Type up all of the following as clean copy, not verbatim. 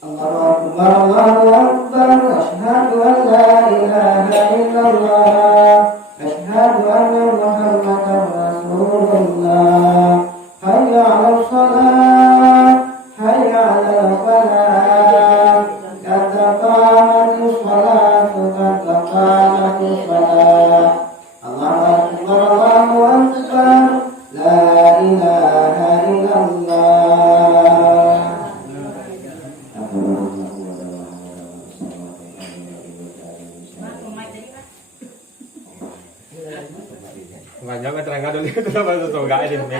Allahu Akbar, asyhadu an la ilaha illallah, asyhadu anna Muhammadar Rasulullah. Hayya 'alas shalah, hayya 'alal falah, qad qamatis shalatu, qad qamatis shalah. Allahu Akbar, la ilaha illallah. Banyak yang terangkan dulu itu sama sesuatu enggak ada nih.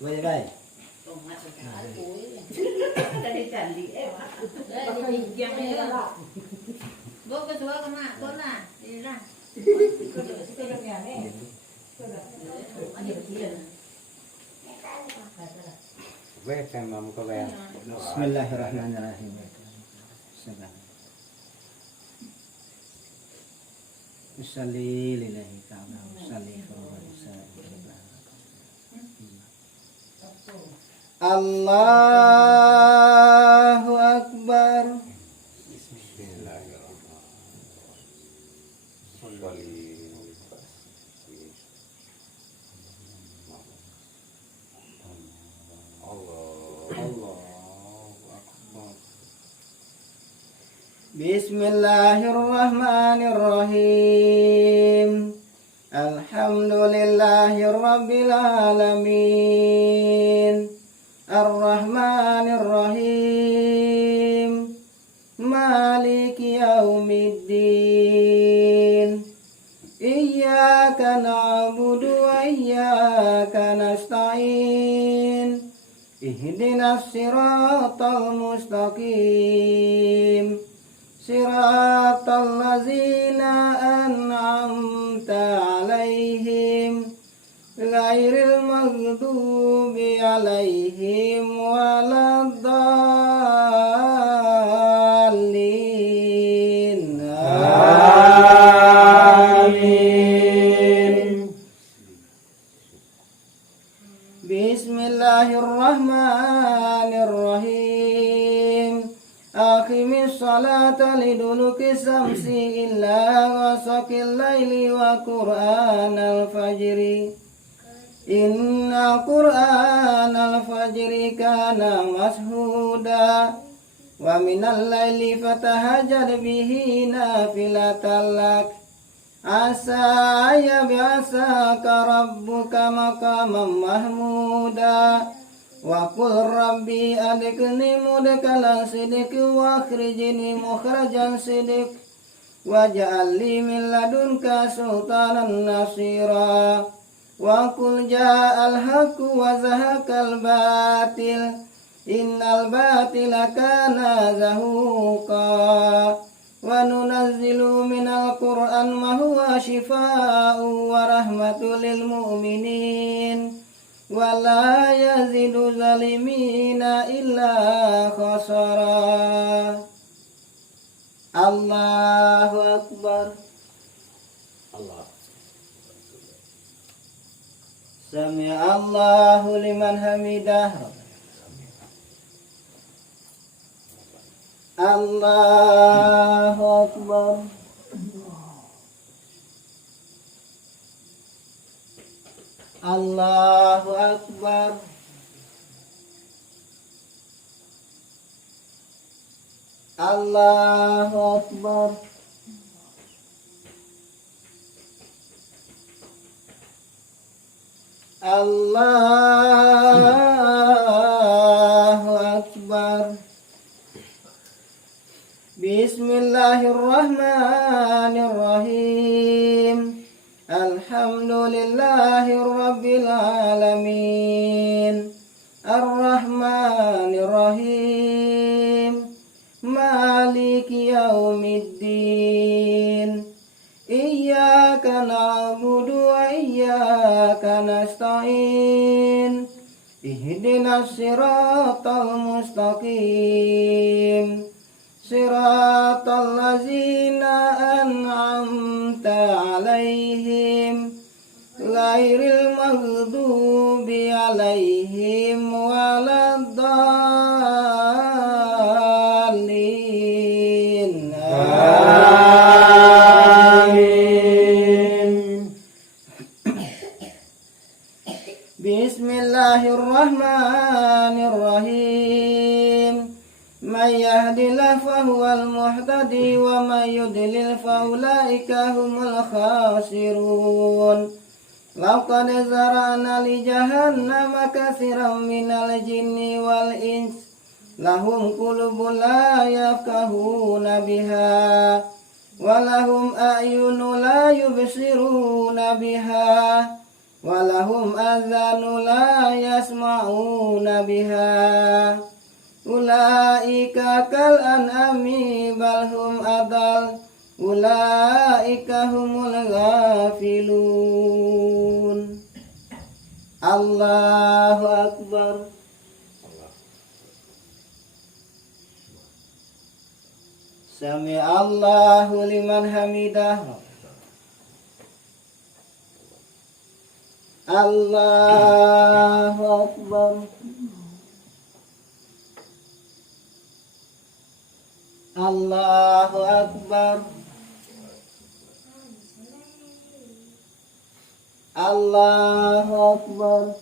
Baik. Tadi candi Pak. Yang ini lah. Gua kedua kena, gua lah. Ini lah. Bismillahirrahmanirrahim. Usalli lillahi ta'ala usalli Allahu Akbar. Bismillahirrahmanirrahim. Alhamdulillahirabbil alamin. Ar-Rahmanir-Rahim. Maliki yaumiddin. Iyyaka na'budu wa iyyaka nasta'in. Ihdinas siratal mustaqim. Siratal ladzina an'amta 'alaihim ghairil maghdubi 'alaihim waladdallin. Amin. Bismillahirrahmanirrahim. Aqimis salata liduluki samsi illa ghasaqil laili wa qur'anal fajri. Inna qur'anal fajri kana mashuda. Wa minal laili fatahajjad bihi nafilatan lak. Asa yab'asaka rabbuka maqaman mahmuda. Wa qul rabbi adkhilni mudkhala sidq wa akhrijni mukhrajan sidq waj'al li min ladunka sultanan nasira. Wa qul ja'al haqqu wa zahaqal batil innal batila kana zahuqa. Wa nunazzilu minal qur'an ma huwa shifaa'un wa rahmatul lil mu'minin. Wala yazidu zalimina illa khasara. Allahu Akbar. Allah. Sami'a Allahu liman hamidah. Allahu Akbar. Allahu Akbar. Allahu Akbar. Allahu Akbar. Bismillahirrahmanirrahim. Alhamdulillahirabbil alamin. Ar-Rahmanir-Rahim. Maliki yaumiddin. Iyyaka na'budu wa iyyaka nasta'in. Ihdinas siratal mustaqim. Siratal ladzina an'amta 'alaihim ghairil maghdubi 'alaihim waladdallin. الضالين Amin. بسم الله الرحمن الرحيم من يهد الله فهو المهتدي ومن يضلل فأولئك هم الخاسرون لقد زرعنا لجهنم كثيرا من الجن والإنس لهم قلوب لا يفقهون بها ولهم أعين لا يبصرون بها ولهم آذان لا يسمعون بها أولئك كالأنعام بل هم أضل أولئك هم الغافلون الله أكبر سمع الله لمن حمده الله أكبر الله أكبر الله أكبر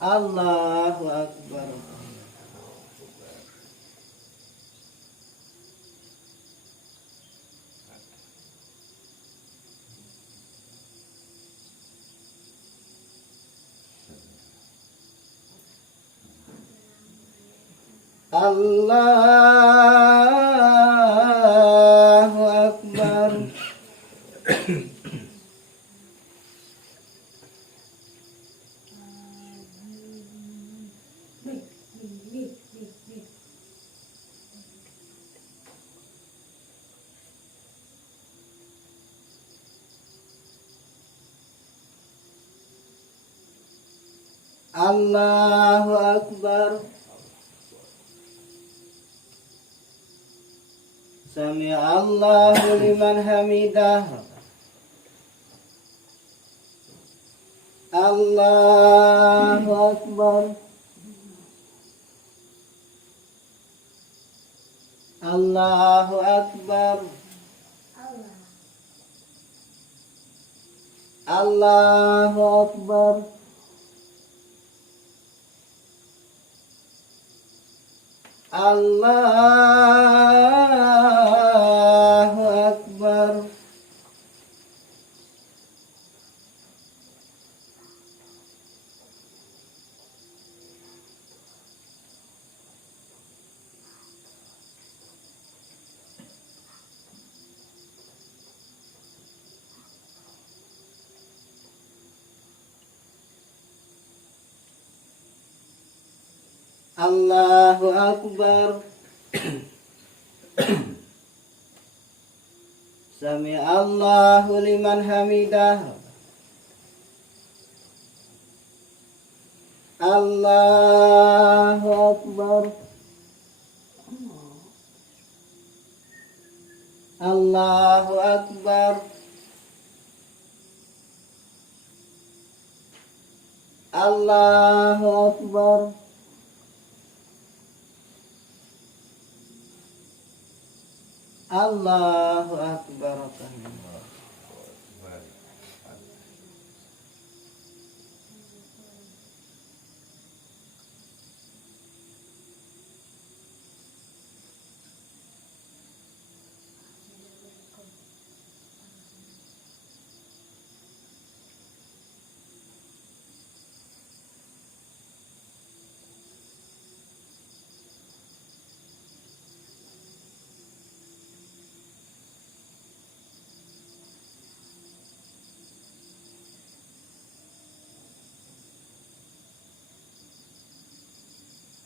الله أكبر الله أكبر الله أكبر سمع الله لمن حمده الله أكبر الله أكبر الله أكبر الله أكبر الله أكبر سمع الله لمن حمده الله أكبر الله أكبر الله أكبر الله أكبر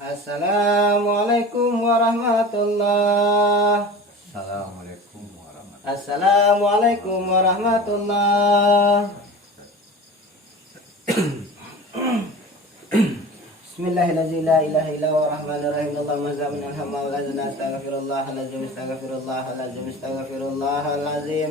Assalamualaikum warahmatullah. Assalamualaikum warahmatullahi Assalamualaikum warahmatullah. Bismillahirrahmanirrahim. La ilaha illallah rahmanirrahim. Allahumma zamin alhamma wa lazina astaghfirullah alazim astaghfirullah alazim astaghfirullah alazim.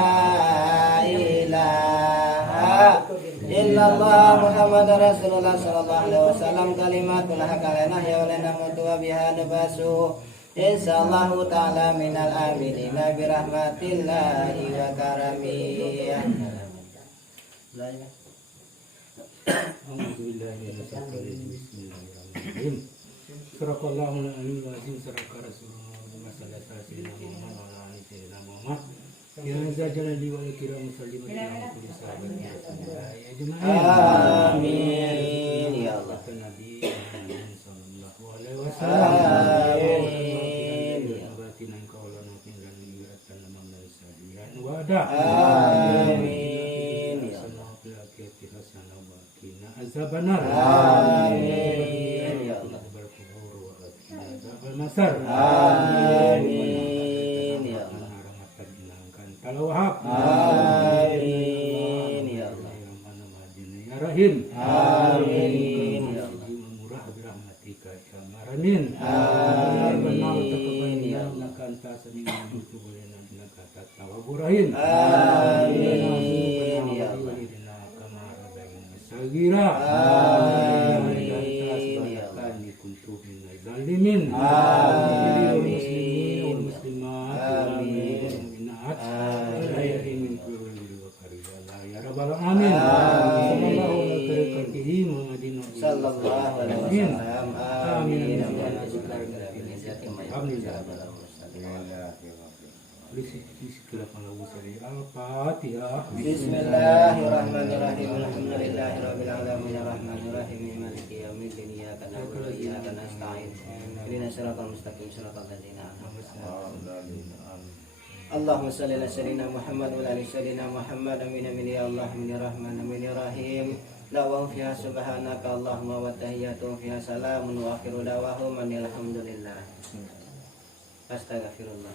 illallah Muhammadar Rasulullah sallallahu alaihi wasallam kalimatul haq lana ya lana mutu wa biha nabasu insyaallah taala minal aminina bi rahmatillahi wa karamih. Bismillahirrahmanirrahim. Surakallahu al-azim suraka rasulullah masallallahu alaihi Muhammad. Ya zajala li wal kiram sallim ala kulli sahabat ya jemaah. Amin ya Allah. Nabi sallallahu alaihi wasallam. Amin. Batin engkau lana dan liwatan nama sadiran wada. Amin ya Allah. Azabanar. Amin ya Allah. Masar. Amin ya Allah. Talawahab. Amin ya Allah. Ya Rahim. Amin ya Allah. Murah birahmatika ya Maranin. Amin ya Allah. Tawaburahin. Amin ya Allah. Sagira. Amin ya Allah. Zalimin. Amin. Muslimin wal muslimat. Amin. Mu'minat. Amin. Ya rabbal alamin. Sallallahu alaihi wasallam. Amin. Al-Fatihah. Bismillahirrahmanirrahim. Alhamdulillahirabbil alamin arrahmanir rahim maliki yaumiddin iyyaka na'budu wa iyyaka nasta'in. Ihdinas siratal mustaqim siratal ladzina an'amta 'alaihim. Allahumma shalli ala sayyidina Muhammad wa ala sayyidina Muhammad. Amin amin ya Allah. Amin ya Rahman. Amin ya Rahim. Da'wahum fiha subhanaka Allahumma wa tahiyyatuhum fiha salamun wa akhiru da'wahum alhamdulillah. Astaghfirullah.